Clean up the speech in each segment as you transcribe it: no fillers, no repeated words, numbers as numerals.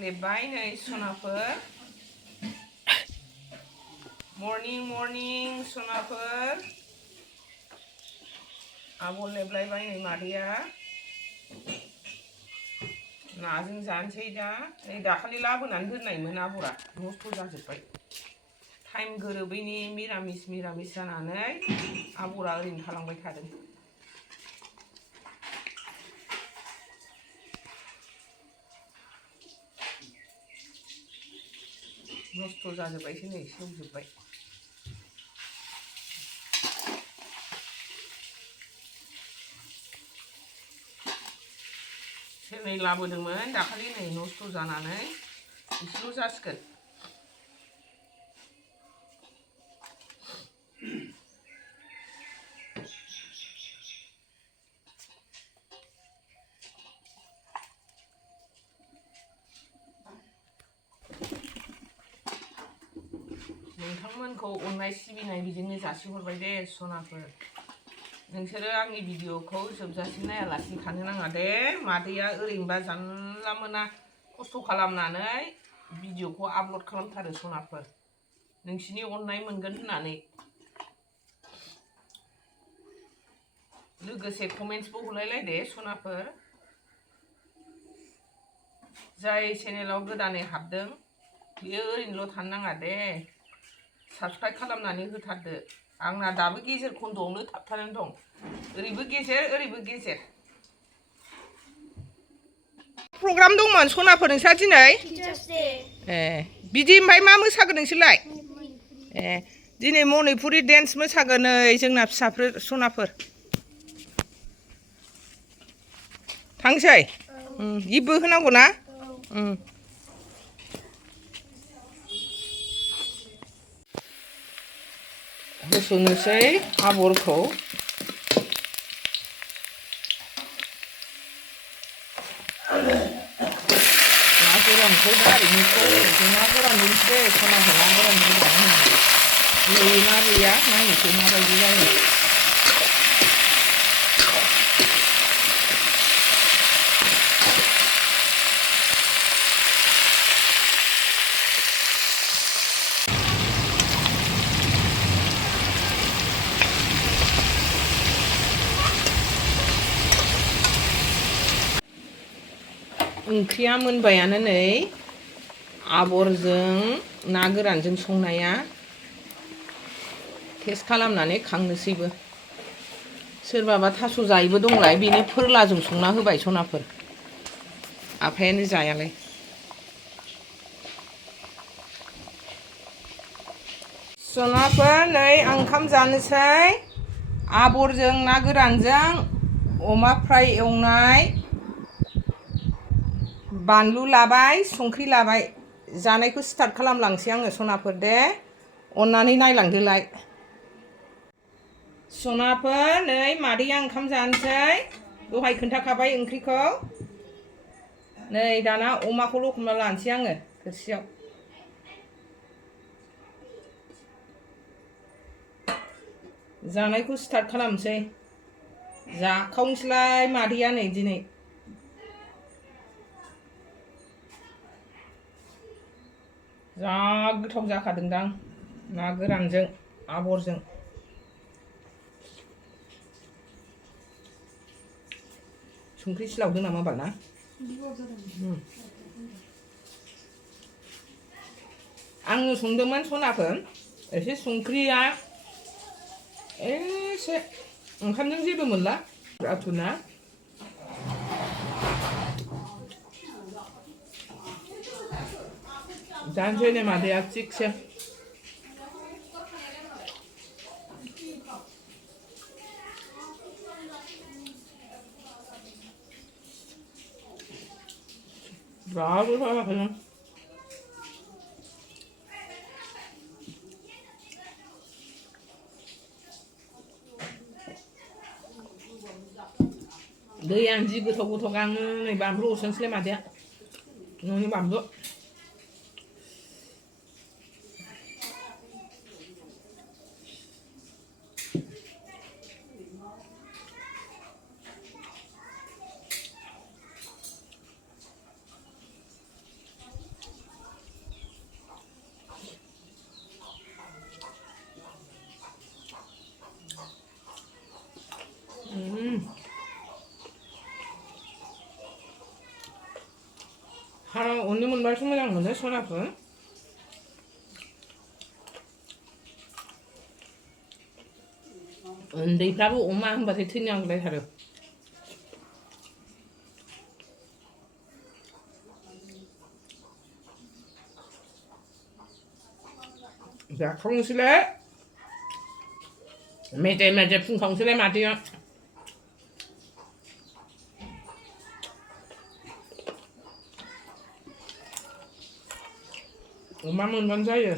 लेबबाय नै सनाफोर morning morning सनाफोर आबल लेबलायबाय नै मादैया नाजों जानोसै दा नै दाखालि लाबोनानै दोननायमोन आबरा नस्थ' जाजोब्बाय टाइम गोरोबैनि मिरामिस जानानै आबरा ओरैनो थालांबाय थादों नस्थ' जाजोब्बायसो नै सेवजोब्बाय सेरनै लाबोदोंमोन दाखालि नै नस्थ' जानानै एसेल' जासिगोन नोंथांमोनखौ अननाय सिबिनाय बिजोंनो जासिहरबाय दे सनाफोर नोंसोरो आंनि भिडिअखौ जोबजासिम नायालासिनो थानो नाङा दे मादैया ओरैनोबा जानला मोना खस्थ' खालामनानै भिडिअखौ आपल'ड खालामथारो सनाफोर नोंसिनि अननाय मोनगोन होननानै लोगोसे कमेन्ट्सबो हरलायलायदे सनाफोर जाय चेनेलाव गोदानै हाबदों बियो ओरैनोल' थानो नाङा दे साबसक्राइब खालामनानै होथारदो आंना दाबो गेजेर खन्द'आवनो थाबथानानै दं ओरैबो गेजेर ओरैबो गेजेर प्रग्राम दंमोन सनाफोर नोंस्रा दिनै ए बिदि ओमफ्राय मा मोसागोन नोंसोरलाय ए दिनै मणिपुरि डेन्स मोसागोन नै जोंना फिसाफोर सनाफोर थांसै गिफ्टबो होनांगौ ना होसननोसै आबरखौ ना गोरानखौ दा ओरैनोखौ ना गोरान मोनसे सनाखौ ना गोरान मोजां होयो ना गैया नायनोसै माबायदि जायो ओंख्रिया मोनबायानो नै आबरजों ना गोरानजों संनाया टेस्ट खालामनानै खांनोसैबो सोरबाबा थास' जायैबो दंलाय बेनो फोरलाजों संना होबाय सनाफोर आफायानो जायालाय सनाफोर नै ओंखाम जानोसै आबरजों ना गोरानजों अमा फ्राय एवनाय बानलु लाबाय संख्रि लाबाय जानायखौ स्टार्ट खालामलांसै आङो सनाफोर दे अननानै नायलांदोलाय सनाफोर नै मादैया ओंखाम जानोसै दहाय खोन्थाखाबाय ओंख्रिखौ नै दाना अमाखौ लखबना लानोसै आङो थोरसियाव जानायखौ स्टार्ट खालामसै जाखावनोसैलाय मादैया नै दिनै जा गोथाव जाखादोंदां ना गोरानजों आबरजों संख्रि सिलावदों नामा बाल ना आंनो संदोंमोन सनाफोर एसे संख्रिया एसे ओंखामजों जेबो मोनला आथुना जानोसै नै मादैया थिगसे बिराद गोथाव जाखादों दैयानो जि गोथाव गोथाव गाङो नै बानलु हरसनसैलाय मादैया न'नि बानलु 오늘 말씀 모양 뭐네 소나쁜 Hindi 엄마 한 번에 그냥 그래 하려. 자, không 매제 풍성스레 맞아요. 엄마는 먼저요.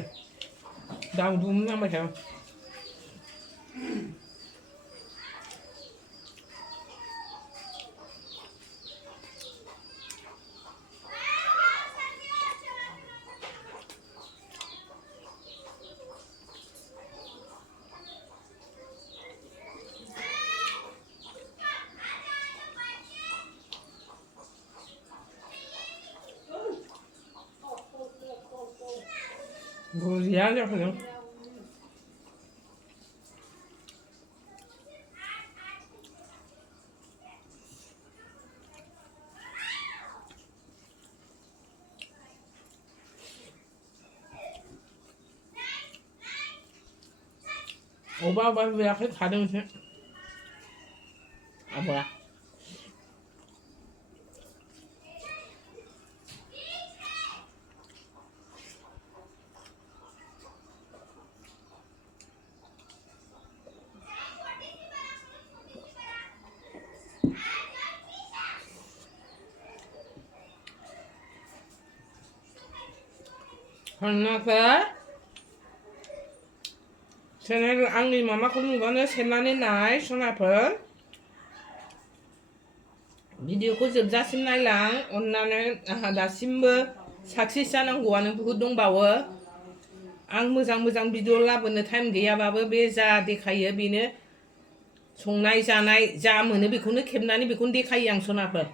나 눈 한번 해요. 뭐 이야기야 그냥. 오빠 왜 이렇게 가등새? 아 뭐야? 하나가 채널을 앙리 마마 보는 거는 셀라네 나이 소나펄 비디오खौ जोबजासिम नायलां अननानै आंहा दासिमबो साक्सेस जानांगौआ नोंफोरखौ दंबावो आं मोजां भिडिअ लाबोनो टाइम गैयाबाबो बे जा देखायो बेनो संनाय जानाय जा मोनो बेखौनो खेबनानै बेखौनो देखायो आं सनाफोर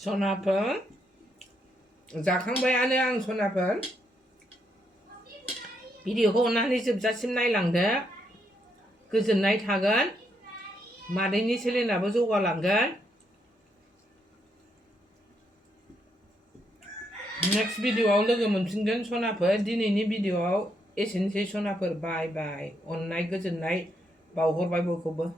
소나펀 자खांबायानो आं 소나펀 भिडिअखौ अननानै जोबजासिम नायलांदो गोजोननाय थागोन मादैनि चेनेलाबो जौगालांगोन नेक्स्ट भिडिअआव लोगो मोनफिनगोन सनाफोर दिनैनि भिडिअआव एसेनोसै सनाफोर बाय बाय अननाय गोजोननाय बावहरबाय बयखौबो